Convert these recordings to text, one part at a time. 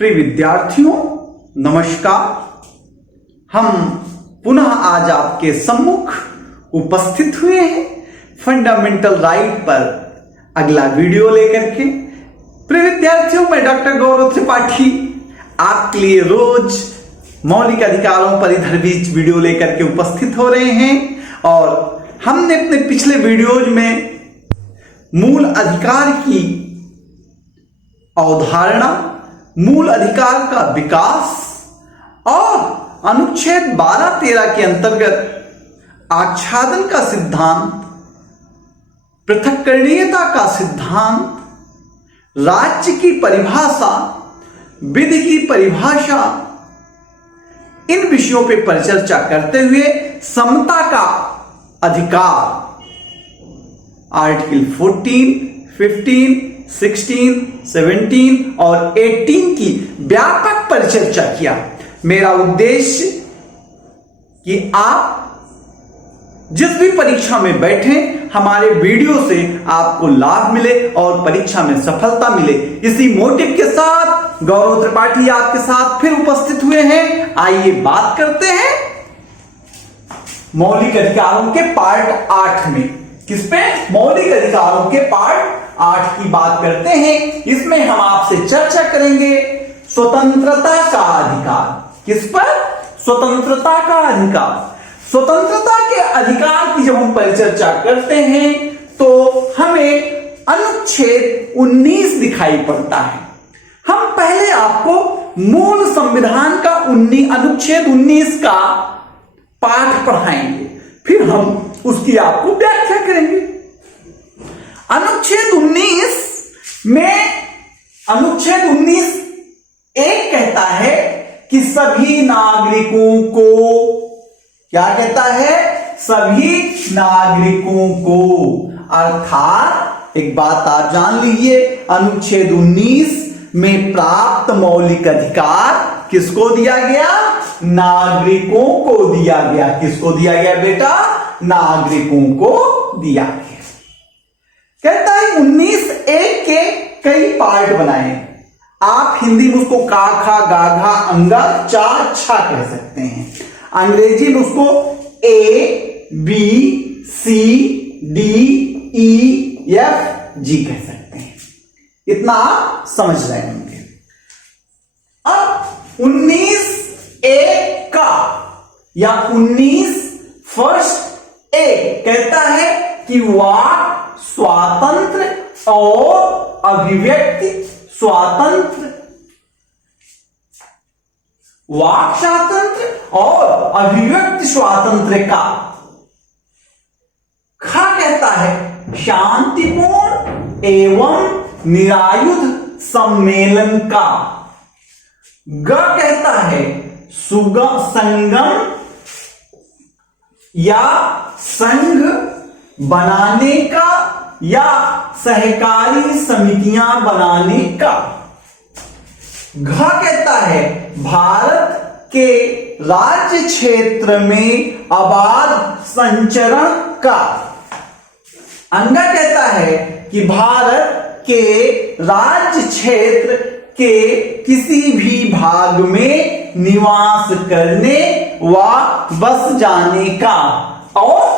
प्रिय विद्यार्थियों नमस्कार। हम पुनः आज आपके सम्मुख उपस्थित हुए हैं फंडामेंटल राइट पर अगला वीडियो लेकर के। प्रिय विद्यार्थियों, मैं डॉक्टर गौरव त्रिपाठी आपके लिए रोज मौलिक अधिकारों पर इधर बीच वीडियो लेकर के उपस्थित हो रहे हैं और हमने अपने पिछले वीडियोज में मूल अधिकार की अवधारणा, मूल अधिकार का विकास और अनुच्छेद 12-13 के अंतर्गत आच्छादन का सिद्धांत, पृथक्करणीयता का सिद्धांत, राज्य की परिभाषा, विधि की परिभाषा, इन विषयों पर परिचर्चा करते हुए समता का अधिकार आर्टिकल 14, 15, 16, 17 और 18 की व्यापक परिचर्चा किया। मेरा उद्देश्य कि आप जिस भी परीक्षा में बैठे हमारे वीडियो से आपको लाभ मिले और परीक्षा में सफलता मिले, इसी मोटिव के साथ गौरव त्रिपाठी आपके साथ फिर उपस्थित हुए हैं। आइए बात करते हैं मौलिक अधिकारों के पार्ट 8 में। किस पे? मौलिक अधिकारों के पार्ट 8 की बात करते हैं। इसमें हम आपसे चर्चा करेंगे स्वतंत्रता का अधिकार। किस पर? स्वतंत्रता का अधिकार। स्वतंत्रता के अधिकार की जब हम परिचर्चा करते हैं तो हमें अनुच्छेद 19 दिखाई पड़ता है। हम पहले आपको मूल संविधान का अनुच्छेद 19 का पाठ पढ़ाएंगे, फिर हम उसकी आपको व्याख्या करेंगे। अनुच्छेद 19 में अनुच्छेद 19 एक कहता है कि सभी नागरिकों को, क्या कहता है? सभी नागरिकों को, अर्थात एक बात आप जान लीजिए, अनुच्छेद 19 में प्राप्त मौलिक अधिकार किसको दिया गया? नागरिकों को दिया गया। किसको दिया गया बेटा? नागरिकों को दिया गया। कहता है 19(1) के कई पार्ट बनाए। आप हिंदी में उसको का, खा, गा, घा, अंगा, चा, छा कह सकते हैं। अंग्रेजी में उसको A, B, C, D, E, F, G कह सकते हैं। इतना आप समझ रहे होंगे। अब 19(1) का या 19(1) कहता है कि वाक स्वातंत्र और अभिव्यक्ति स्वातंत्र, वाक स्वातंत्र और अभिव्यक्ति स्वातंत्र का। खा कहता है शांतिपूर्ण एवं निरायुध सम्मेलन का। ग कहता है संगम या संघ बनाने का या सहकारी समितियां बनाने का। घ कहता है भारत के राज्य क्षेत्र में आबाद संचरण का। अंगा कहता है कि भारत के राज्य क्षेत्र के किसी भी भाग में निवास करने व बस जाने का। और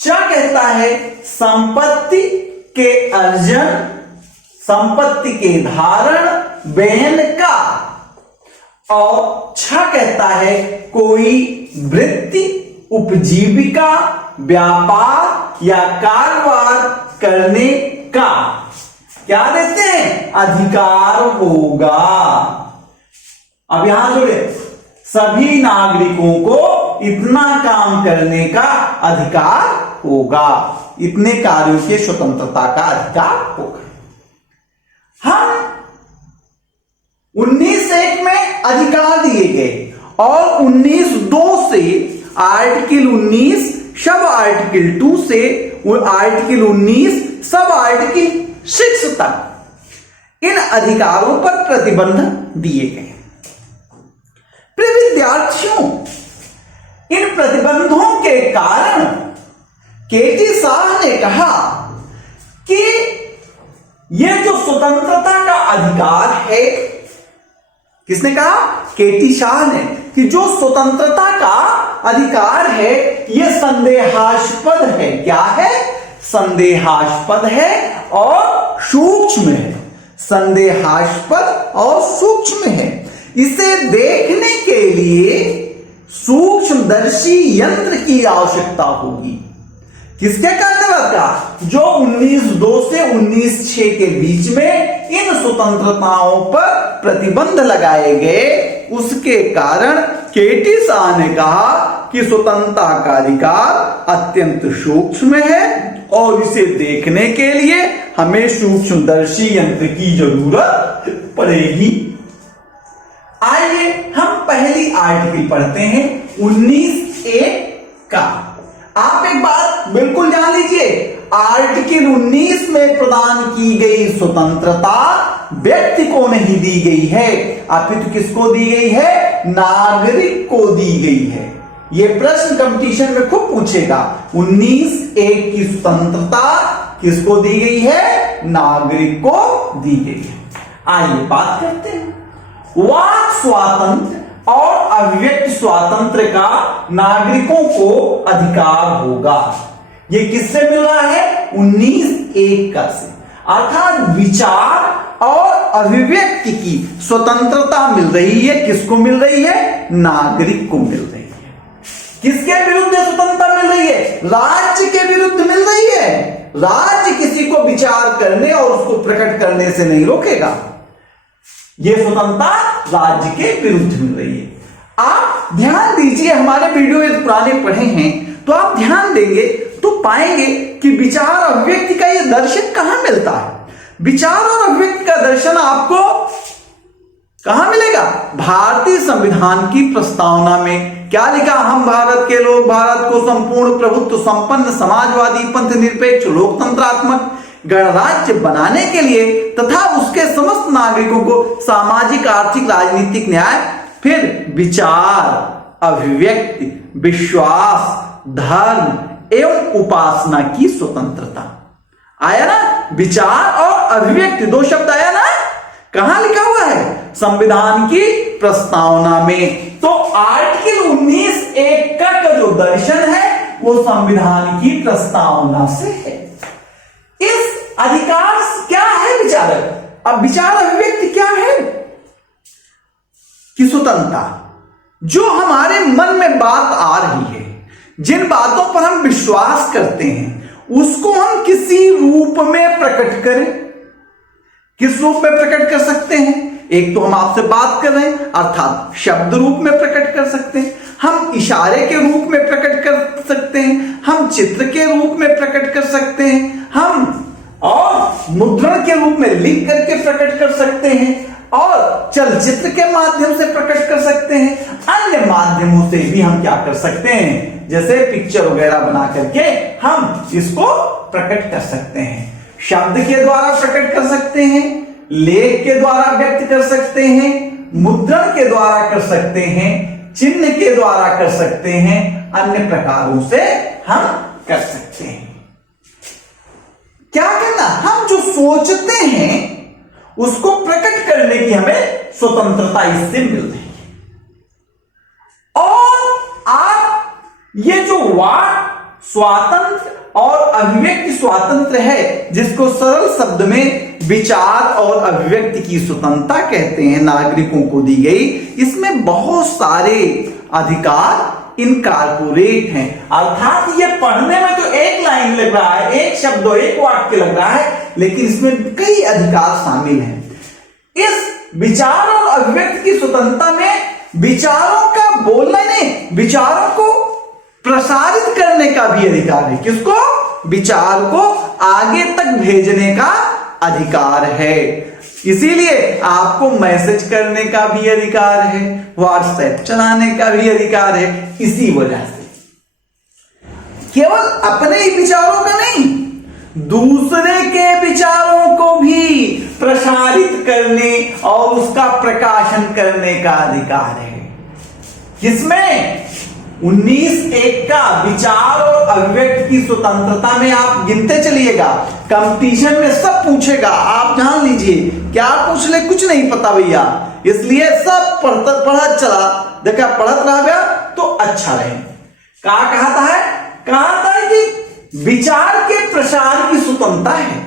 च कहता है संपत्ति के अर्जन, संपत्ति के धारण, बेन का। और छ कहता है कोई वृत्ति, उपजीविका, व्यापार या कारोबार करने का। क्या देते हैं? अधिकार होगा। अब यहां जोड़े, सभी नागरिकों को इतना काम करने का अधिकार होगा, इतने कार्यों के स्वतंत्रता का अधिकार होगा। हम 19(1) में अधिकार दिए गए और 19(2) से आर्टिकल 19 सब आर्टिकल 2 से आर्टिकल 19 सब आर्टिकल 6 तक इन अधिकारों पर प्रतिबंध दिए गए। प्रिय विद्यार्थियों, इन प्रतिबंधों के कारण केटी शाह ने कहा कि ये जो स्वतंत्रता का अधिकार है, किसने कहा? केटी शाह ने, कि जो स्वतंत्रता का अधिकार है ये संदेहास्पद है। क्या है? संदेहास्पद है और सूक्ष्म है। संदेहास्पद और सूक्ष्म है। इसे देखने के लिए सूक्ष्मदर्शी यंत्र की आवश्यकता होगी। किसके कर्तव्य का? जो 1902 से 1906 के बीच में इन स्वतंत्रताओं पर प्रतिबंध लगाए गए, उसके कारण केटी शाह ने कहा कि स्वतंत्रता का अधिकार अत्यंत सूक्ष्म है और इसे देखने के लिए हमें सूक्ष्मदर्शी यंत्र की जरूरत पड़ेगी। आइए हम पहली आर्टिकल पढ़ते हैं 19A का। आप एक बात बिल्कुल जान लीजिए, आर्टिकल 19 में प्रदान की गई स्वतंत्रता व्यक्ति को नहीं दी गई है, अपितु किसको दी गई है? नागरिक को दी गई है। यह प्रश्न कंपटीशन में खूब पूछेगा। 19A की स्वतंत्रता किसको दी गई है? नागरिक को दी गई है। आइए बात करते हैं। वाक स्वातंत्र और अभिव्यक्ति स्वातंत्र का नागरिकों को अधिकार होगा। ये किससे मिल रहा है? 19A का से, अर्थात विचार और अभिव्यक्ति की स्वतंत्रता मिल रही है। किसको मिल रही है? नागरिक को मिल रही है। किसके विरुद्ध स्वतंत्रता मिल रही है? राज्य के विरुद्ध मिल रही है। राज्य किसी को विचार करने और उसको प्रकट करने से नहीं रोकेगा। यह स्वतंत्रता राज्य के विरुद्ध मिल रही है। आप ध्यान दीजिए, हमारे वीडियो यदि पुराने पढ़े हैं तो आप ध्यान देंगे तो पाएंगे कि विचार और अभिव्यक्ति का यह दर्शन कहां मिलता है। विचार और अभिव्यक्ति का दर्शन आपको कहां मिलेगा? भारतीय संविधान की प्रस्तावना में क्या लिखा? हम भारत के लोग भारत को संपूर्ण प्रभुत्व संपन्न समाजवादी पंथ निरपेक्ष लोकतंत्रात्मक गणराज्य बनाने के लिए तथा उसके समस्त नागरिकों को सामाजिक आर्थिक राजनीतिक न्याय, फिर विचार अभिव्यक्ति विश्वास धर्म एवं उपासना की स्वतंत्रता। आया ना? विचार और अभिव्यक्ति दो शब्द आया ना? कहां लिखा हुआ है? संविधान की प्रस्तावना में। तो आर्टिकल 19A का जो दर्शन है वो संविधान की प्रस्तावना से है। इस अधिकार क्या है? विचारक। अब विचार अभिव्यक्ति क्या है? कि स्वतंत्रता, जो हमारे मन में बात आ रही है, जिन बातों पर हम विश्वास करते हैं, उसको हम किसी रूप में प्रकट करें। किस रूप में प्रकट कर सकते हैं? एक तो हम आपसे बात कर रहे हैं, अर्थात शब्द रूप में प्रकट कर सकते हैं, हम इशारे के रूप में प्रकट कर सकते हैं, हम चित्र के रूप में प्रकट कर सकते हैं, हम और मुद्रण के रूप में लिख करके प्रकट कर सकते हैं, और चलचित्र के माध्यम से प्रकट कर सकते हैं। अन्य माध्यमों से भी हम क्या कर सकते हैं? जैसे पिक्चर वगैरह बना करके हम इसको प्रकट कर सकते हैं। शब्द के द्वारा प्रकट कर सकते हैं, लेख के द्वारा व्यक्त कर सकते हैं, मुद्रण के द्वारा कर सकते हैं, चिन्ह के द्वारा कर सकते हैं, अन्य प्रकारों से हम कर सकते हैं। क्या करना? हम जो सोचते हैं उसको प्रकट करने की हमें स्वतंत्रता इससे मिल रही है। और आप ये जो वाक स्वातंत्र और अभिव्यक्ति स्वातंत्र है, जिसको सरल शब्द में विचार और अभिव्यक्ति की स्वतंत्रता कहते हैं, नागरिकों को दी गई, इसमें बहुत सारे अधिकार इनकॉर्पोरेट हैं। अर्थात ये पढ़ने में तो एक लाइन लग रहा है, एक शब्द एक वाक्य लग रहा है, लेकिन इसमें कई अधिकार शामिल हैं। इस विचार और अभिव्यक्ति की स्वतंत्रता में विचारों का बोलना नहीं, विचारों को प्रसारित करने का भी अधिकार है। किसको? विचार को आगे तक भेजने का अधिकार है। इसीलिए आपको मैसेज करने का भी अधिकार है, व्हाट्सएप चलाने का भी अधिकार है। इसी वजह से केवल अपने ही विचारों का नहीं, दूसरे के विचारों को भी प्रसारित करने और उसका प्रकाशन करने का अधिकार है। किसमें? 19(1) का विचार और अभिव्यक्ति की स्वतंत्रता में आप गिनते चलिएगा। कंपटीशन में सब पूछेगा, आप जान लीजिए क्या पूछ ले कुछ नहीं पता भैया, इसलिए सब पढ़त चला, देखा पढ़त रह गया तो अच्छा रहे। कहा था कि विचार के प्रसार की स्वतंत्रता है।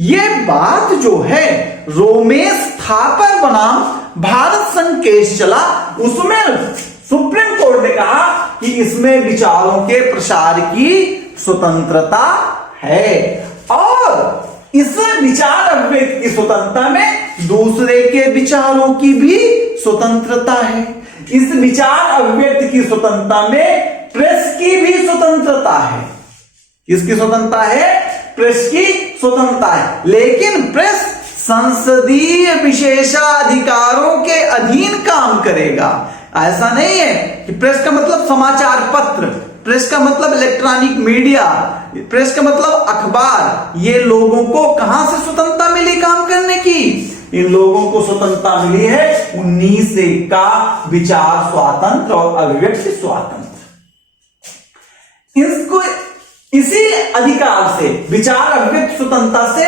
ये बात जो है रोमेश थापर बनाम भारत संघ केस चला, उसमें सुप्रीम कोर्ट ने कहा कि इसमें विचारों के प्रसार की स्वतंत्रता है और इस विचार अभिव्यक्ति की स्वतंत्रता में दूसरे के विचारों की भी स्वतंत्रता है। इस विचार अभिव्यक्ति की स्वतंत्रता में प्रेस की भी स्वतंत्रता है। किसकी स्वतंत्रता है? प्रेस की स्वतंत्रता है। लेकिन प्रेस संसदीय विशेषाधिकारों के अधीन काम करेगा। ऐसा नहीं है कि प्रेस का मतलब समाचार पत्र, प्रेस का मतलब इलेक्ट्रॉनिक मीडिया, प्रेस का मतलब अखबार। ये लोगों को कहां से स्वतंत्रता मिली काम करने की? इन लोगों को स्वतंत्रता मिली है 19(1) का विचार स्वातंत्र और अभिव्यक्ति स्वातंत्र। इसको इसी अधिकार से, विचार अभिव्यक्ति स्वतंत्रता से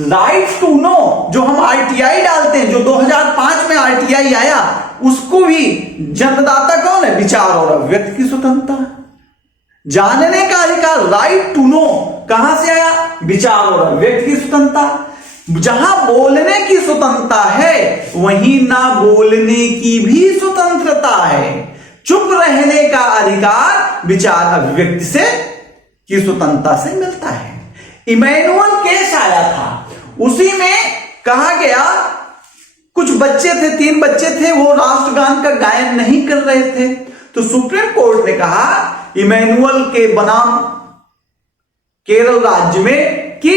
राइट टू नो, जो हम आरटीआई डालते हैं, जो 2005 में आरटीआई आया, उसको भी जन्मदाता कौन है? विचार और अभिव्यक्ति की स्वतंत्रता, जानने का अधिकार, राइट टू नो कहां से आया? विचार और अभिव्यक्ति की स्वतंत्रता। जहां बोलने की स्वतंत्रता है वहीं ना बोलने की भी स्वतंत्रता है। चुप रहने का अधिकार विचार अभिव्यक्ति से की स्वतंत्रता से मिलता है। इमैनुअल केस आया था, उसी में कहा गया कुछ बच्चे थे, 3 बच्चे थे, वो राष्ट्रगान का गायन नहीं कर रहे थे, तो सुप्रीम कोर्ट ने कहा इमैनुअल के बनाम केरल राज्य में कि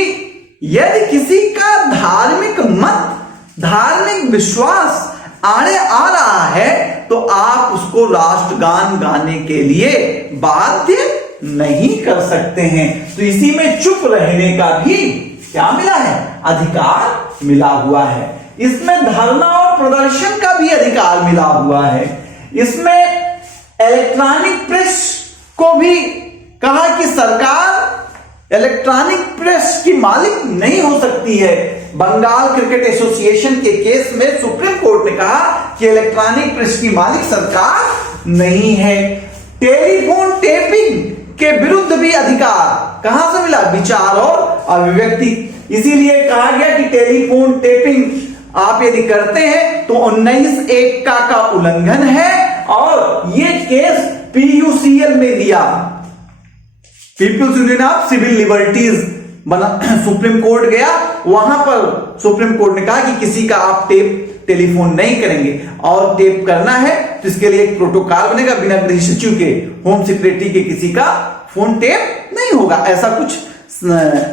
यदि किसी का धार्मिक मत, धार्मिक विश्वास आड़े आ रहा है तो आप उसको राष्ट्रगान गाने के लिए बाध्य नहीं कर सकते हैं। तो इसी में चुप रहने का भी क्या मिला है? अधिकार मिला हुआ है। इसमें धरना और प्रदर्शन का भी अधिकार मिला हुआ है। इसमें इलेक्ट्रॉनिक प्रेस को भी कहा कि सरकार इलेक्ट्रॉनिक प्रेस की मालिक नहीं हो सकती है। बंगाल क्रिकेट एसोसिएशन के केस में सुप्रीम कोर्ट ने कहा कि इलेक्ट्रॉनिक प्रेस की मालिक सरकार नहीं है। टेलीफोन टेपिंग के विरुद्ध भी अधिकार कहां से मिला? विचार और अभिव्यक्ति। इसीलिए कहा गया कि टेलीफोन टेपिंग आप यदि करते हैं तो 19(1) का उल्लंघन है और ये केस पीयूसीएल में दिया, People's Union of Civil Liberties बना, सुप्रीम कोर्ट गया, वहां पर सुप्रीम कोर्ट ने कहा कि किसी का आप टेलीफोन नहीं करेंगे और टेप करना है तो इसके लिए एक प्रोटोकॉल बनेगा, बिना गृह सचिव के, होम सेक्रेटरी के किसी का फोन टेप नहीं होगा। ऐसा कुछ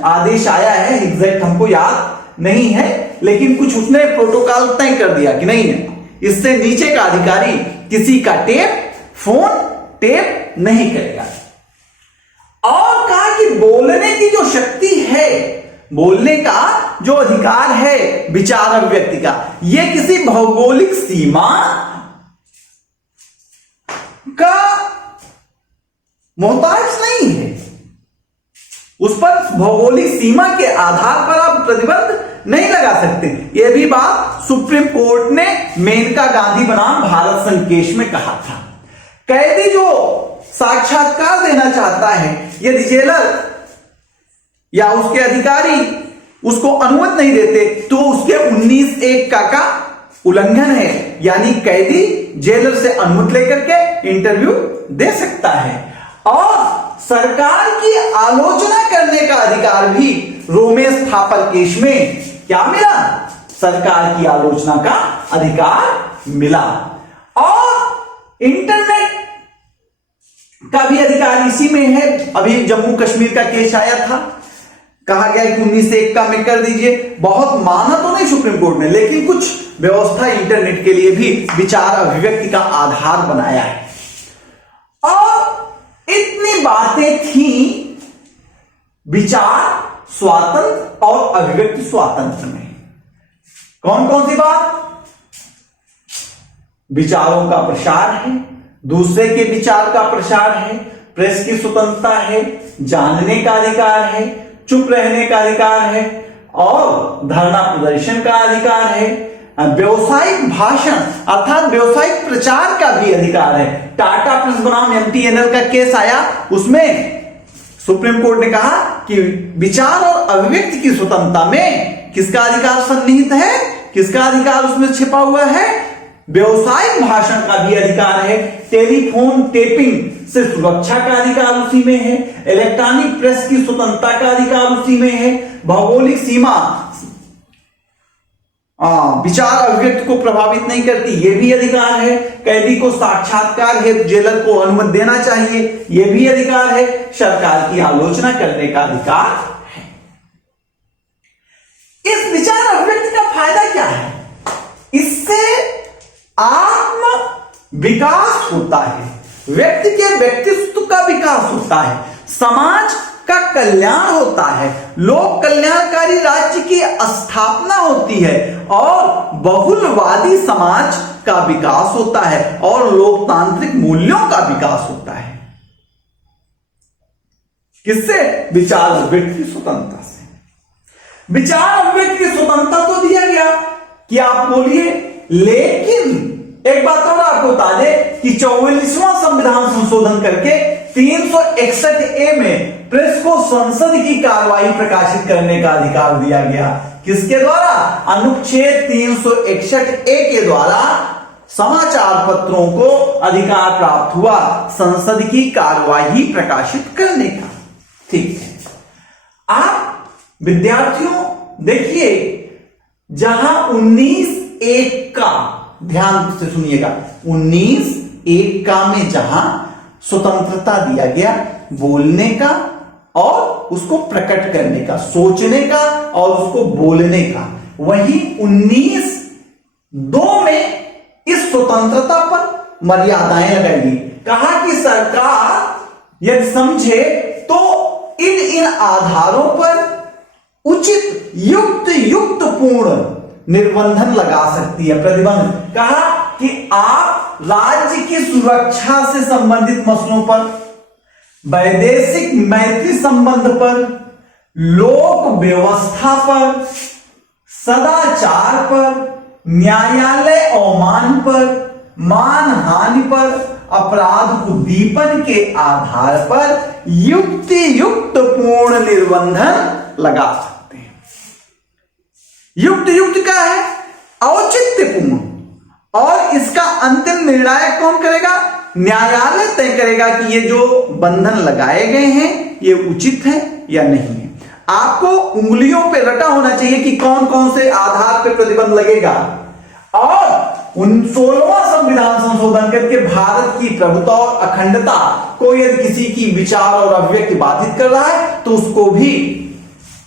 आदेश आया है, एग्जैक्ट हमको याद नहीं है, लेकिन कुछ उसने प्रोटोकॉल तय कर दिया कि नहीं है, इससे नीचे का अधिकारी किसी का फोन टेप नहीं करेगा। और कहा कि बोलने की जो शक्ति है, बोलने का जो अधिकार है विचार अभिव्यक्ति का, यह किसी भौगोलिक सीमा का मोहताज नहीं है। उस पर भौगोलिक सीमा के आधार पर आप प्रतिबंध नहीं लगा सकते। यह भी बात सुप्रीम कोर्ट ने मेनका गांधी बनाम भारत संघ केस में कहा था। कैदी जो साक्षात्कार देना चाहता है, यदि जेलर या उसके अधिकारी उसको अनुमति नहीं देते तो उसके 19(1) का उल्लंघन है, यानी कैदी जेलर से अनुमति लेकर के इंटरव्यू दे सकता है। और सरकार की आलोचना करने का अधिकार भी रोमेश थापर केस में क्या मिला? सरकार की आलोचना का अधिकार मिला। और इंटरनेट का भी अधिकार इसी में है। अभी जम्मू कश्मीर का केस आया था, कहा गया कि 19(1) का में कर दीजिए। बहुत माना तो नहीं सुप्रीम कोर्ट ने, लेकिन कुछ व्यवस्था इंटरनेट के लिए भी विचार अभिव्यक्ति का आधार बनाया है। और इतनी बातें थी विचार स्वातंत्र और अभिव्यक्ति स्वातंत्र में। कौन कौन सी बात? विचारों का प्रसार है, दूसरे के विचार का प्रसार है, प्रेस की स्वतंत्रता है, जानने का अधिकार है, चुप रहने का अधिकार है और धरना प्रदर्शन का अधिकार है, व्यवसायिक भाषण अर्थात व्यवसायिक प्रचार का भी अधिकार है। टाटा प्रेस बनाम एमटीएनएल का केस आया, उसमें सुप्रीम कोर्ट ने कहा कि विचार और अभिव्यक्ति की स्वतंत्रता में किसका अधिकार सन्निहित है, किसका अधिकार उसमें छिपा हुआ है, व्यवसायिक भाषण का भी अधिकार है, टेलीफोन टेपिंग से सुरक्षा का अधिकार उसी में है, इलेक्ट्रॉनिक प्रेस की स्वतंत्रता का अधिकार उसी में है, भौगोलिक सीमा विचार अभिव्यक्ति को प्रभावित नहीं करती, यह भी अधिकार है, कैदी को साक्षात्कार हेतु जेलर को अनुमति देना चाहिए, यह भी अधिकार है, सरकार की आलोचना करने का अधिकार है। इस विचार अभिव्यक्ति का फायदा क्या है? इससे आत्म विकास होता है, व्यक्ति के व्यक्तित्व का विकास होता है, समाज का कल्याण होता है, लोक कल्याणकारी राज्य की स्थापना होती है और बहुलवादी समाज का विकास होता है और लोकतांत्रिक मूल्यों का विकास होता है। किससे? विचार अभिव्यक्ति की स्वतंत्रता से। विचार अभिव्यक्ति की स्वतंत्रता तो दिया गया कि आप बोलिए, लेकिन एक बात और आपको बता दें कि 44वां संविधान संशोधन करके 361A में प्रेस को संसद की कार्रवाई प्रकाशित करने का अधिकार दिया गया। किसके द्वारा? अनुच्छेद 361A के द्वारा समाचार पत्रों को अधिकार प्राप्त हुआ संसद की कार्रवाई प्रकाशित करने का। ठीक है, आप विद्यार्थियों देखिए, जहां 19(1) का ध्यान से सुनिएगा, 19(1) का में जहां स्वतंत्रता दिया गया बोलने का और उसको प्रकट करने का, सोचने का और उसको बोलने का, वहीं 19(2) में इस स्वतंत्रता पर मर्यादाएं लगाई। कहा कि सरकार यदि समझे तो इन आधारों पर उचित युक्तपूर्ण निर्बंधन लगा सकती है, प्रतिबंध। कहा कि आप राज्य की सुरक्षा से संबंधित मसलों पर, वैदेशिक मैत्री संबंध पर, लोक व्यवस्था पर, सदाचार पर, न्यायालय अवमान पर, मानहानि पर, अपराध उद्दीपन के आधार पर युक्तिपूर्ण निर्बंधन लगा सकते हैं। युक्त का है औचित्यपूर्ण, और इसका अंतिम निर्णायक कौन करेगा? न्यायालय तय करेगा कि ये जो बंधन लगाए गए हैं ये उचित है या नहीं है। आपको उंगलियों पे रटा होना चाहिए कि कौन कौन से आधार पे प्रतिबंध लगेगा। और 16वां संविधान संशोधन करके भारत की प्रभुता और अखंडता को यदि किसी की विचार और अभिव्यक्ति बाधित कर रहा है तो उसको भी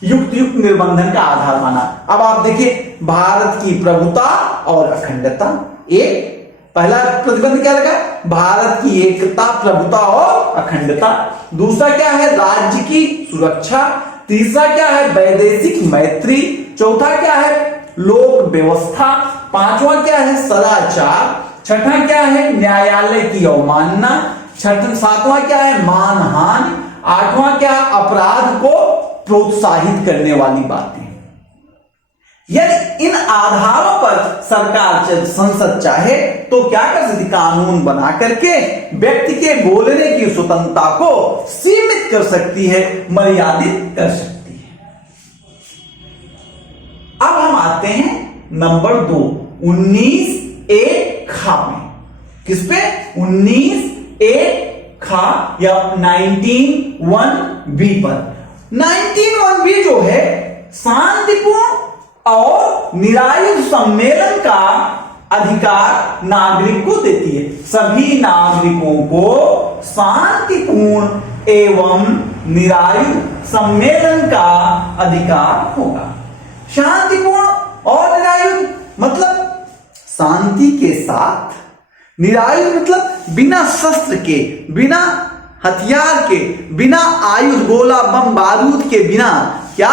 युक्त निर्बंधन का आधार माना। अब आप देखिए, भारत की प्रभुता और अखंडता, एक पहला प्रतिबंध क्या लगा? भारत की एकता, प्रभुता और अखंडता। दूसरा क्या है? राज्य की सुरक्षा। तीसरा क्या है? वैदेशिक मैत्री। चौथा क्या है? लोक व्यवस्था। पांचवा क्या है? सदाचार। छठा क्या है? न्यायालय की अवमानना। सातवां क्या है? मानहानि। आठवां क्या? अपराध को प्रोत्साहित करने वाली बातें। यदि इन आधारों पर सरकार, संसद चाहे तो क्या कर सकती? कानून बना करके व्यक्ति के बोलने की स्वतंत्रता को सीमित कर सकती है, मर्यादित कर सकती है। अब हम आते हैं नंबर 2, 19(1) खा में। किस पे? 19(1) खा या 19(1)(b) पर। 19(1)(b) जो है शांतिपूर्ण और निरायुध सम्मेलन का अधिकार नागरिक को देती है। सभी नागरिकों को शांतिपूर्ण एवं निरायुध सम्मेलन का अधिकार होगा। शांतिपूर्ण और निरायुध मतलब शांति के साथ, निरायुध मतलब बिना शस्त्र के, बिना हथियार के, बिना आयुध, गोला, बम, बारूद के बिना क्या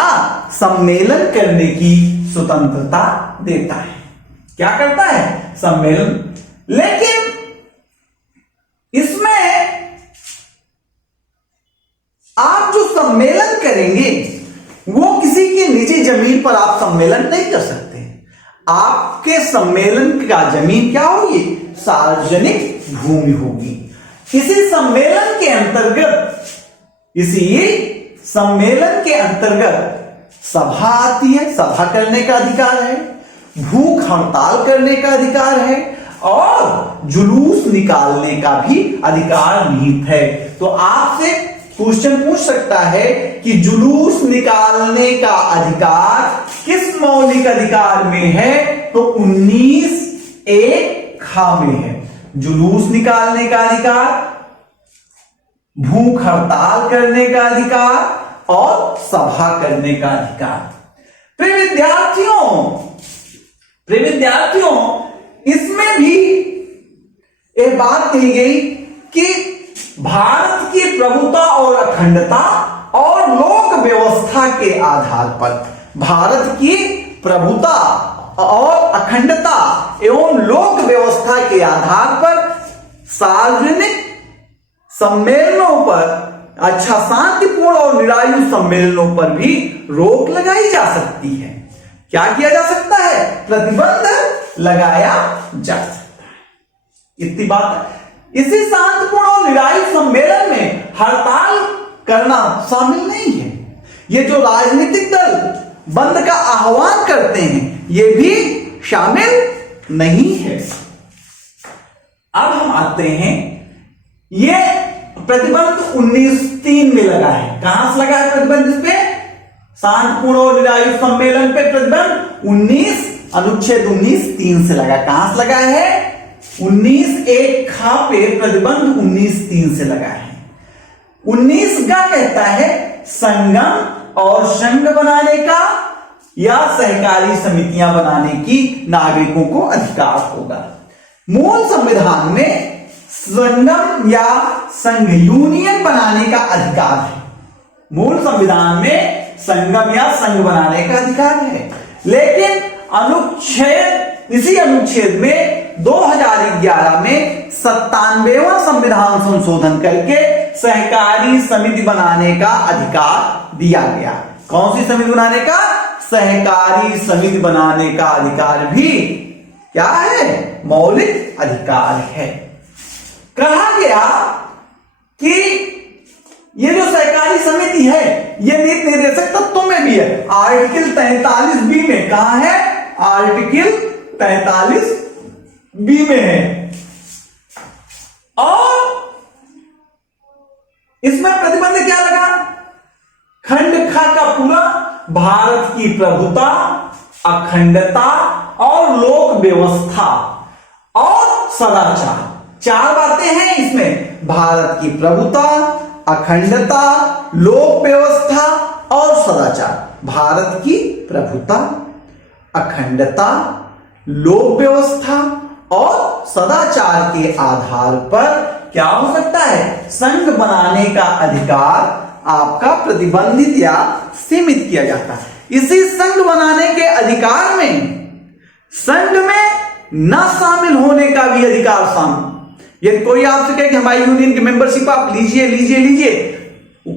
सम्मेलन करने की स्वतंत्रता देता है। क्या करता है? सम्मेलन। लेकिन सम्मेलन करेंगे वो किसी की निजी जमीन पर आप सम्मेलन नहीं कर सकते। आपके सम्मेलन का जमीन क्या होगी? सार्वजनिक भूमि होगी। इसी सम्मेलन के अंतर्गत सभा आती है, सभा करने का अधिकार है, भूख हड़ताल करने का अधिकार है और जुलूस निकालने का भी अधिकार निहित है। तो आपसे क्वेश्चन पूछ सकता है कि जुलूस निकालने का अधिकार किस मौलिक अधिकार में है? तो 19(1) में है। जुलूस निकालने का अधिकार, भूख हड़ताल करने का अधिकार और सभा करने का अधिकार। प्रिय विद्यार्थियों, इसमें भी एक बात कही गई कि भारत की प्रभुता और अखंडता और लोक व्यवस्था के आधार पर, भारत की प्रभुता और अखंडता एवं लोक व्यवस्था के आधार पर सार्वजनिक सम्मेलनों पर, शांतिपूर्ण और निरायु सम्मेलनों पर भी रोक लगाई जा सकती है। क्या किया जा सकता है? प्रतिबंध लगाया जा सकता है। इतनी बात है। इसी शांतिपूर्ण और निरायु सम्मेलन में हड़ताल करना शामिल नहीं है। ये जो राजनीतिक दल बंद का आह्वान करते हैं ये भी शामिल नहीं है। अब हम आते हैं, ये प्रतिबंध 19(3) में लगा है। कहां से लगा है प्रतिबंध? इस पे शांतिपूर्ण और निरायु सम्मेलन पे प्रतिबंध 19 अनुच्छेद 19(3) से लगा। कहां से लगा है? 19(1) पे प्रतिबंध 19(3) से लगा है। 19 का कहता है संगम और संघ बनाने का या सहकारी समितियां बनाने की नागरिकों को अधिकार होगा। मूल संविधान में संगम या संघ यूनियन बनाने का अधिकार है। मूल संविधान में संगम या संघ बनाने का अधिकार है, लेकिन इसी अनुच्छेद में 2011 में 97वां संविधान संशोधन करके सहकारी समिति बनाने का अधिकार दिया गया। कौन सी समिति बनाने का? सहकारी समिति बनाने का अधिकार भी क्या है? मौलिक अधिकार है। कहा गया कि ये जो सहकारी समिति है ये नीति निर्देशक तत्वों में भी है। आर्टिकल 43B में कहा है? आर्टिकल 43B में है। और इसमें प्रतिबंध क्या लगा? खंड खा का पूरा भारत की प्रभुता, अखंडता और लोक व्यवस्था और सदाचार, 4 बातें हैं इसमें। भारत की प्रभुता, अखंडता, लोक व्यवस्था और सदाचार। भारत की प्रभुता, अखंडता, लोक व्यवस्था और सदाचार के आधार पर क्या हो सकता है? संघ बनाने का अधिकार आपका प्रतिबंधित या सीमित किया जाता है। इसी संघ बनाने के अधिकार में संघ में न शामिल होने का भी अधिकार शामिल। यदि कोई आपसे कहे कि हमारी यूनियन की मेंबरशिप आप लीजिए,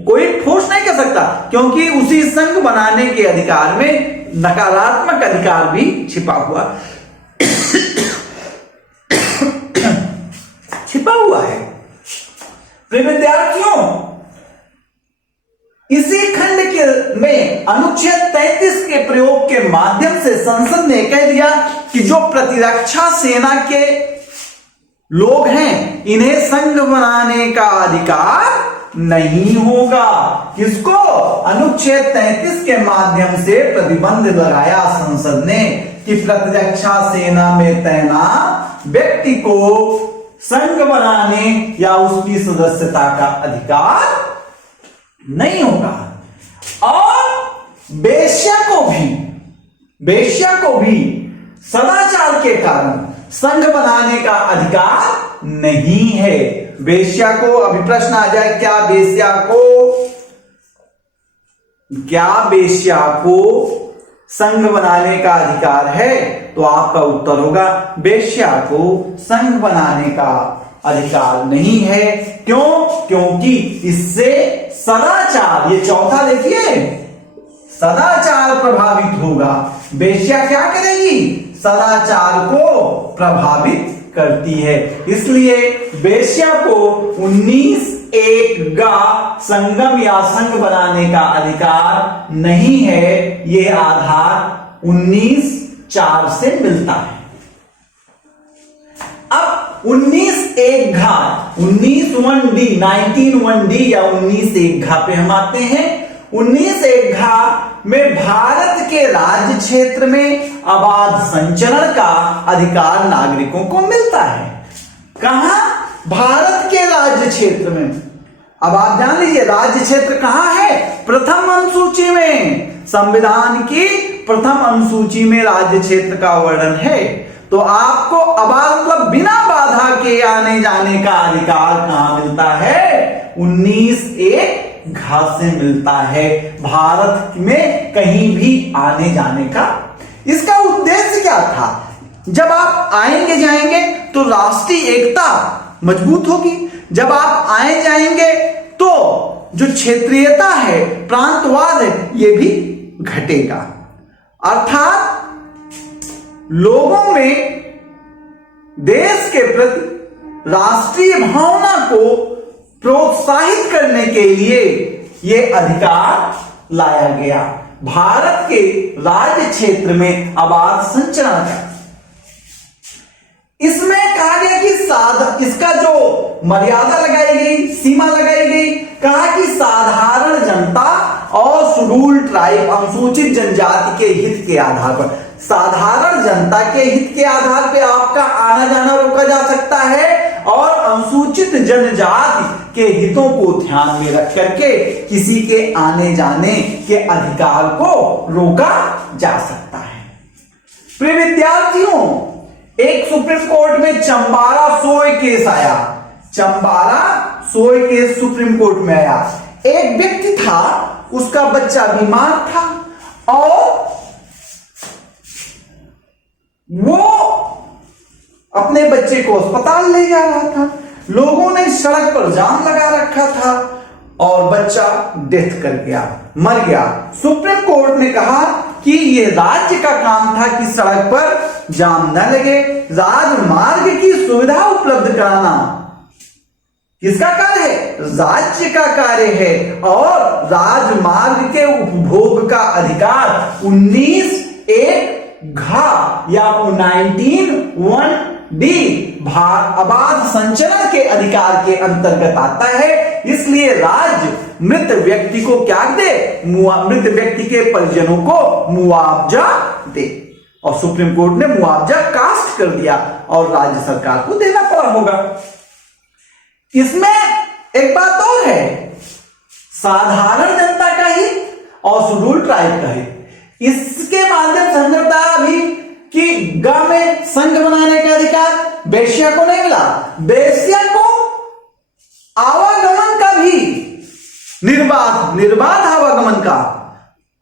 कोई फोर्स नहीं कर सकता, क्योंकि उसी संघ बनाने के अधिकार में नकारात्मक अधिकार भी छिपा हुआ है। विद्यार्थियों, इसी खंड के में अनुच्छेद 33 के प्रयोग के माध्यम से संसद ने कह दिया कि जो प्रतिरक्षा सेना के लोग हैं इन्हें संघ बनाने का अधिकार नहीं होगा। किसको? अनुच्छेद 33 के माध्यम से प्रतिबंध लगाया संसद ने कि प्रतिरक्षा सेना में तैनात व्यक्ति को संघ बनाने या उसकी सदस्यता का अधिकार नहीं होगा। और वेश्या को भी सदाचार के कारण संघ बनाने का अधिकार नहीं है। वेश्या को, अभी प्रश्न आ जाए, क्या वेश्या को संघ बनाने का अधिकार है? तो आपका उत्तर होगा वेश्या को संघ बनाने का अधिकार नहीं है। क्यों? क्योंकि इससे सदाचार, ये चौथा देखिए, सदाचार प्रभावित होगा। वेश्या क्या करेगी? सदाचार को प्रभावित करती है। इसलिए वेश्या को 19(1) का संगम या संघ बनाने का अधिकार नहीं है। यह आधार 19(4) से मिलता है। अब 19(1) घात 19(1)D 19(1)D या 19(1) घात पे हम आते हैं। 19(1) घात में भारत के राज्य क्षेत्र में अबाध संचरण का अधिकार नागरिकों को मिलता है। कहां? भारत के राज्य क्षेत्र में। अब आप जान लीजिए राज्य क्षेत्र कहां है? प्रथम अनुसूची में, संविधान की प्रथम अनुसूची में राज्य क्षेत्र का वर्णन है। तो आपको अबाध मतलब बिना बाधा के आने जाने का अधिकार कहां मिलता है? 19(1) घात से मिलता है। भारत में कहीं भी आने जाने का। इसका उद्देश्य क्या था? जब आप आएंगे जाएंगे तो राष्ट्रीय एकता मजबूत होगी। जब आप आए जाएंगे तो जो क्षेत्रीयता है, प्रांतवाद है, यह भी घटेगा। अर्थात लोगों में देश के प्रति राष्ट्रीय भावना को प्रोत्साहित करने के लिए यह अधिकार लाया गया। भारत के राज्य क्षेत्र में अबाध संचरण का। इसमें कहा गया कि इसका जो मर्यादा लगाई गई, सीमा लगाई गई, कहा कि साधारण जनता और शेड्यूल ट्राइब अनुसूचित जनजाति के हित के आधार पर, साधारण जनता के हित के आधार पर आपका आना जाना रोका जा सकता है और अनुसूचित जनजाति के हितों को ध्यान में रख करके किसी के आने जाने के अधिकार को रोका जा सकता है। प्रिय विद्यार्थियों, एक सुप्रीम कोर्ट में चंबारा सोय केस आया। चंबारा सोय केस सुप्रीम कोर्ट में आया। एक व्यक्ति था, उसका बच्चा बीमार था और वो अपने बच्चे को अस्पताल ले जा रहा था। लोगों ने सड़क पर जाम लगा रखा था और बच्चा डेथ कर गया, मर गया। सुप्रीम कोर्ट ने कहा कि यह राज्य का काम था कि सड़क पर जाम न लगे, राजमार्ग की सुविधा उपलब्ध कराना किसका कार्य है? राज्य का कार्य है। और राजमार्ग के उपभोग का अधिकार 19(1) घा या 19(1)D अबाध संचरण के अधिकार के अंतर्गत आता है। इसलिए राज्य मृत व्यक्ति को क्या दे? मृत व्यक्ति के परिजनों को मुआवजा दे। और सुप्रीम कोर्ट ने मुआवजा कास्ट कर दिया और राज्य सरकार को देना पड़ा होगा। इसमें एक बात और है, साधारण जनता का हित और शेड्यूल ट्राइब का हित। इसके माध्यम से हमने बताया अभी कि गांव में संघ बनाने का अधिकार वेश्या को नहीं मिला। वेश्या को आवागमन का भी निर्बाध आवागमन का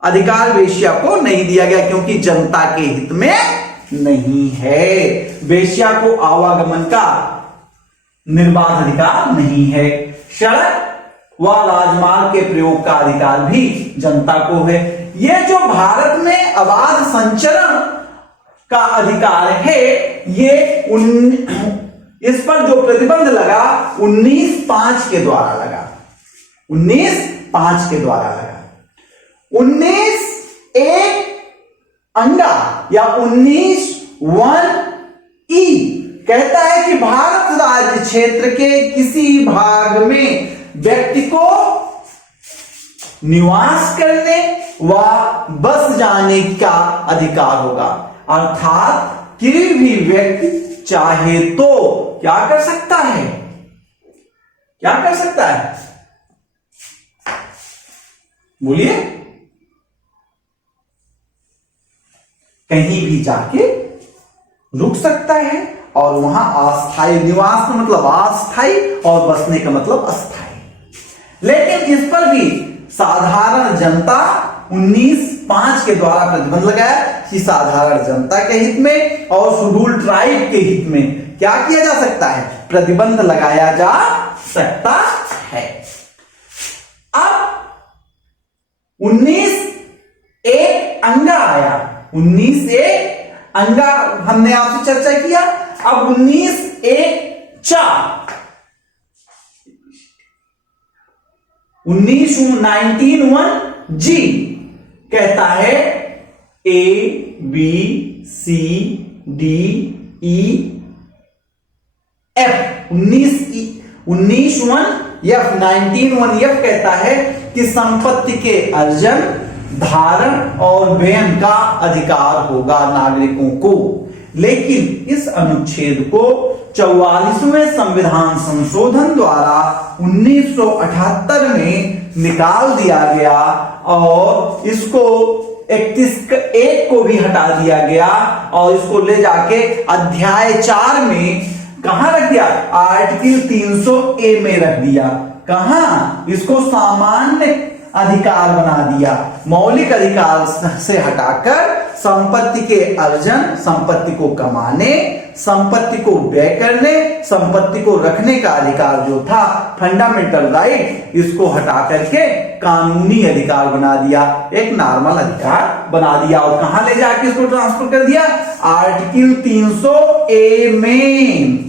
अधिकार वेश्या को नहीं दिया गया, क्योंकि जनता के हित में नहीं है। वेश्या को आवागमन का निर्बाध अधिकार नहीं है। सड़क व राजमार्ग के प्रयोग का अधिकार भी जनता को है। यह जो भारत में अबाध संचरण का अधिकार है, ये इस पर जो प्रतिबंध लगा 19(5) के द्वारा लगा। 19(5) के द्वारा लगा। 19(1) अंडा या 19(1)E कहता है कि भारत राज्य क्षेत्र के किसी भाग में व्यक्ति को निवास करने व बस जाने का अधिकार होगा। अर्थात कोई भी व्यक्ति चाहे तो क्या कर सकता है? क्या कर सकता है? बोलिए। कहीं भी जाके रुक सकता है और वहां अस्थायी निवास का मतलब अस्थायी और बसने का मतलब अस्थायी। लेकिन इस पर भी साधारण जनता 19(5) के द्वारा प्रतिबंध लगाया कि साधारण जनता के हित में और शेड्यूल ट्राइब के हित में क्या किया जा सकता है? प्रतिबंध लगाया जा सकता है। अब 19 एक अंगा आया, 19 एक अंगा हमने आपसे चर्चा किया। अब 19 एक चार, 19 1 जी कहता है A B C D E F। 19 1 F 19 1 F कहता है कि संपत्ति के अर्जन, धारण और व्ययन का अधिकार होगा नागरिकों को। लेकिन इस अनुच्छेद को 44वें संविधान संशोधन द्वारा 1978 में निकाल दिया गया और इसको 31 को भी हटा दिया गया और इसको ले जाके अध्याय 4 में कहां रख दिया, आर्टिकल 300A में रख दिया। कहां, इसको सामान्य अधिकार बना दिया, मौलिक अधिकार से हटाकर संपत्ति के अर्जन, संपत्ति को कमाने, संपत्ति को व्यय करने, संपत्ति को रखने का अधिकार जो था फंडामेंटल राइट, इसको हटा करके कानूनी अधिकार बना दिया, एक नॉर्मल अधिकार बना दिया। और कहां ले जाके इसको ट्रांसफर कर दिया, आर्टिकल 300A में।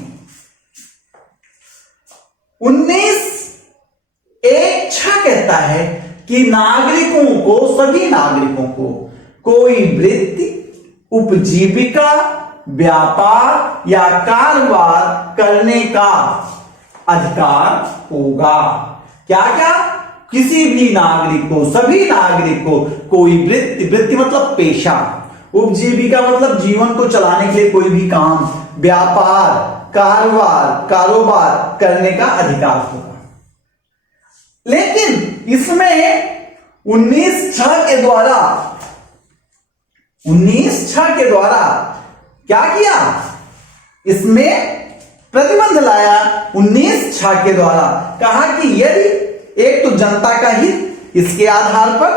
19(1)(6) कहता है कि नागरिकों को, सभी नागरिकों को कोई वृत्ति, उपजीविका, व्यापार या कारोबार करने का अधिकार होगा। क्या क्या, किसी भी नागरिक को, सभी नागरिक को कोई वृत्ति, वृत्ति मतलब पेशा, उपजीविका मतलब जीवन को चलाने के लिए कोई भी काम, व्यापार, कारोबार करने का अधिकार होगा। लेकिन इसमें 19(6) के द्वारा क्या किया, इसमें प्रतिबंध लाया। 19(6) के द्वारा कहा कि यदि एक तो जनता का हित, इसके आधार पर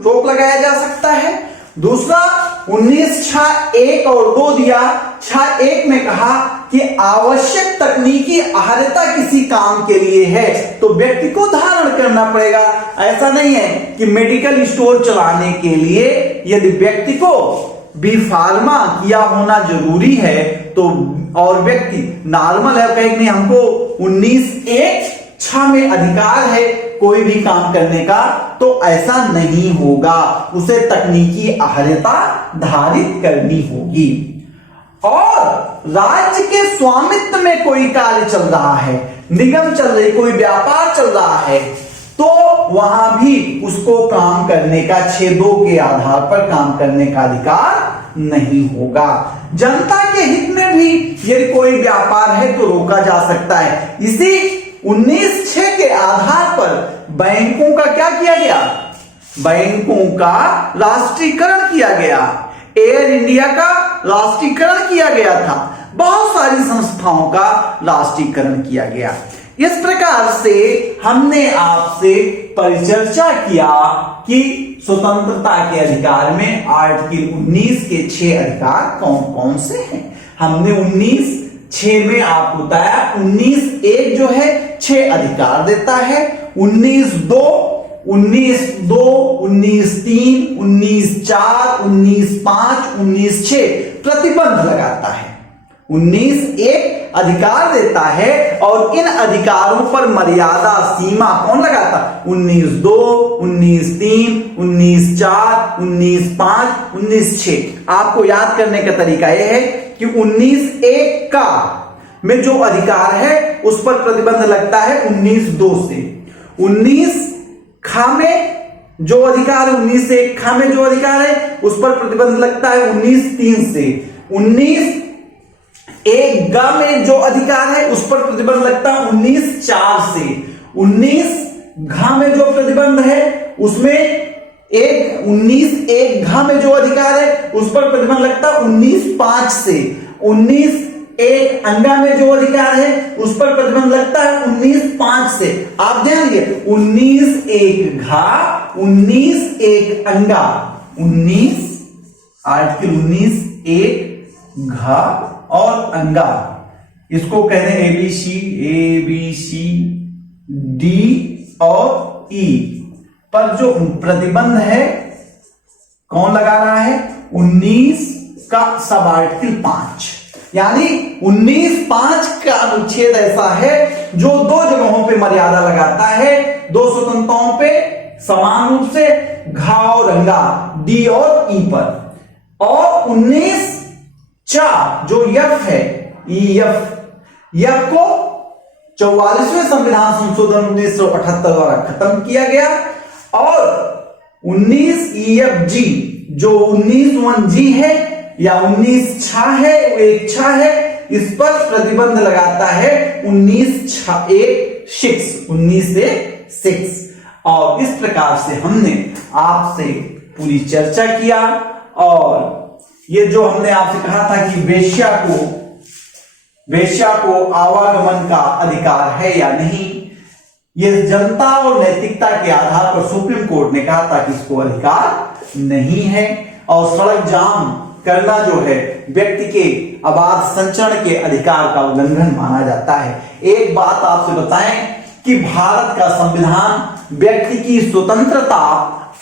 रोक लगाया जा सकता है। दूसरा 19(6)(1) और 2 दिया। 6(1) में कहा कि आवश्यक तकनीकी अहर्ता किसी काम के लिए है तो व्यक्ति को धारण करना पड़ेगा। ऐसा नहीं है कि मेडिकल स्टोर चलाने के लिए यदि व्यक्ति को बी फार्मा किया होना जरूरी है तो, और व्यक्ति नॉर्मल है, कहें नहीं हमको 19(1)(6) में अधिकार है कोई भी काम करने का, तो ऐसा नहीं होगा, उसे तकनीकी अहर्ता धारित करनी होगी। और राज्य के स्वामित्व में कोई कार्य चल रहा है, निगम चल रही, कोई व्यापार चल रहा है, तो वहां भी उसको काम करने का, 6(2) के आधार पर काम करने का अधिकार नहीं होगा। जनता के हित में भी यदि कोई व्यापार है तो रोका जा सकता है। इसी 19(6) के आधार पर बैंकों का क्या किया गया, बैंकों का राष्ट्रीयकरण किया गया, एयर इंडिया का राष्ट्रीयकरण किया गया था, बहुत सारी संस्थाओं का राष्ट्रीयकरण किया गया। इस प्रकार से हमने आपसे परिचर्चा किया कि स्वतंत्रता के अधिकार में आर्टिकल 19 के 6 अधिकार कौन कौन से हैं। हमने 19(6) में आपको बताया 19(1) जो है 6 अधिकार देता है, 19(2), 19(2), 19(3), 19(4), 19(5), 19(6) प्रतिबंध लगाता है। 19(1) अधिकार देता है और इन अधिकारों पर मर्यादा सीमा कौन लगाता, 19(2), 19(3), 19(4), 19(5), 19(6). आपको याद करने का तरीका यह है कि 19(1) का में जो अधिकार है उस पर प्रतिबंध लगता है 19(2) से। 19(ख) में जो अधिकार है, 19(1) में जो अधिकार है उस पर प्रतिबंध लगता है 19(3) से। 19(1) में जो अधिकार है उस पर प्रतिबंध लगता है 19(4) से। 19(घ) में जो प्रतिबंध है उसमें 19(1) में जो अधिकार है उस पर प्रतिबंध लगता है 19(5) से। 19(1) अंगा में जो अधिकार है उस पर प्रतिबंध लगता है 19(5) से। आप ध्यान दीजिए, 19(1) घ, 19(1) अंगा, 19 आर्टिकल 19(1) घ और अंगा, इसको कहते हैं ABC, ABCD और ई पर जो प्रतिबंध है कौन लगा रहा है? 19 का सब आर्टिकल 5, यानी 19(5) का अनुच्छेद ऐसा है जो दो जगहों पे मर्यादा लगाता है, दो स्वतंत्रताओं पे समान रूप से, घ और रंगा, डी और ई पर। और 19(4) जो यफ है, यफ को 44वें संविधान संशोधन 1978 द्वारा खत्म किया गया। और 19(EFG) जो 19(1G) है या 19(6) है, वो एक 6 है, इस पर प्रतिबंध लगाता है 19(6). और इस प्रकार से हमने आपसे पूरी चर्चा किया। और ये जो हमने आपसे कहा था कि वेश्या को आवागमन का अधिकार है या नहीं, ये जनता और नैतिकता के आधार पर सुप्रीम कोर्ट ने कहा था कि इसको अधिकार नहीं है। और सड़क जाम करना जो है व्यक्ति के अबाध संचरण के अधिकार का उल्लंघन माना जाता है। एक बात आपसे बताएं कि भारत का संविधान व्यक्ति की स्वतंत्रता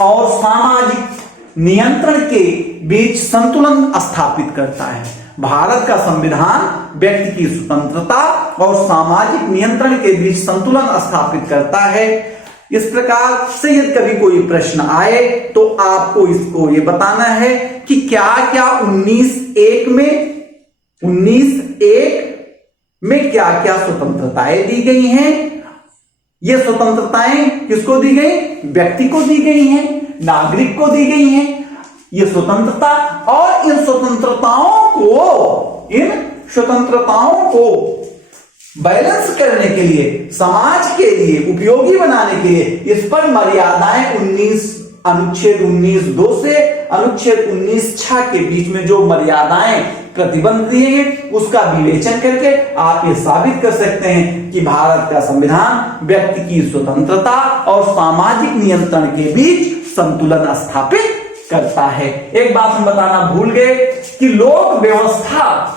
और सामाजिक नियंत्रण के बीच संतुलन स्थापित करता है। भारत का संविधान व्यक्ति की स्वतंत्रता और सामाजिक नियंत्रण के बीच संतुलन स्थापित करता है। इस प्रकार से यदि कभी कोई प्रश्न आए तो आपको इसको ये बताना है कि क्या क्या 19(1) में क्या क्या स्वतंत्रताएं दी गई हैं। ये स्वतंत्रताएं किसको दी गई? व्यक्ति को दी गई हैं, नागरिक को दी गई हैं। ये स्वतंत्रता और इन स्वतंत्रताओं को बैलेंस करने के लिए, समाज के लिए उपयोगी बनाने के लिए इस पर मर्यादाएं अनुच्छेद 19(2) से अनुच्छेद 19(6) के बीच में जो मर्यादाएं प्रतिबंध दिए गए उसका विवेचन करके आप ये साबित कर सकते हैं कि भारत का संविधान व्यक्ति की स्वतंत्रता और सामाजिक नियंत्रण के बीच संतुलन स्थापित करता है। एक बात हम बताना भूल गए कि लोक व्यवस्था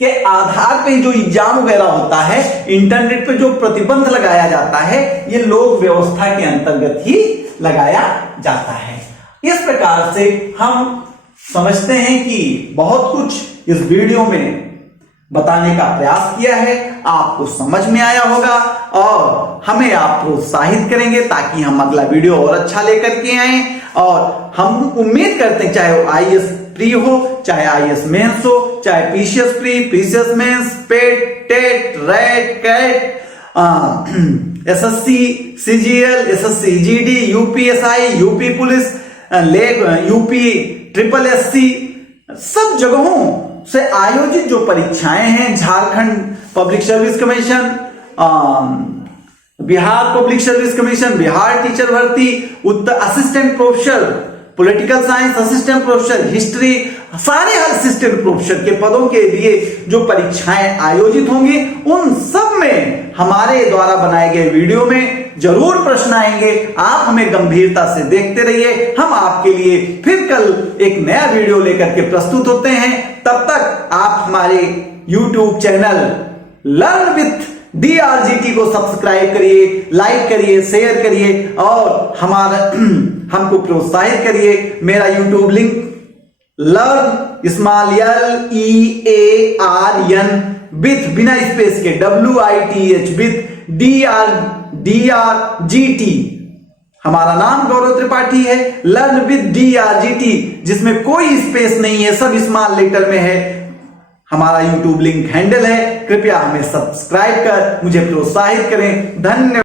के आधार पे जो एग्जाम वगैरह होता है, इंटरनेट पे जो प्रतिबंध लगाया जाता है, ये लोक व्यवस्था के अंतर्गत ही लगाया जाता है। इस प्रकार से हम समझते हैं कि बहुत कुछ इस वीडियो में बताने का प्रयास किया है, आपको समझ में आया होगा और हमें आप प्रोत्साहित करेंगे ताकि हम अगला वीडियो और अच्छा लेकर के आए। और हम उम्मीद करते हैं चाहे वो IAS प्री हो, चाहे IAS मेंस हो, चाहे PCS pre, PCS mains, PET, TET, RAT, CAT, SSC, CGL, SSC GD, UPSI, UP police, UP SSSC, सब जगहों से आयोजित जो परीक्षाएं हैं, Jharkhand public service commission, Bihar public service commission, Bihar teacher भर्ती, उत्तर assistant professor political science, assistant professor history, सारे असिस्टेंट प्रोफेसर के पदों के लिए जो परीक्षाएं आयोजित होंगी उन सब में हमारे द्वारा बनाए गए वीडियो में जरूर प्रश्न आएंगे। आप हमें गंभीरता से देखते रहिए। हम आपके लिए फिर कल एक नया वीडियो लेकर के प्रस्तुत होते हैं। तब तक आप हमारे YouTube channel learn with DRGT को सब्सक्राइब करिए, लाइक करिए, शेयर करिए और हमको प्रोत्साहित करिए। मेरा YouTube लिंक लर्न विथ बिना स्पेस के WITH विथ DRGT। हमारा नाम गौरव त्रिपाठी है। लर्न विथ DRGT जिसमें कोई स्पेस नहीं है, सब स्मॉल लेटर में है। हमारा YouTube लिंक हैंडल है। कृपया हमें सब्सक्राइब कर मुझे प्रोत्साहित करें। धन्यवाद।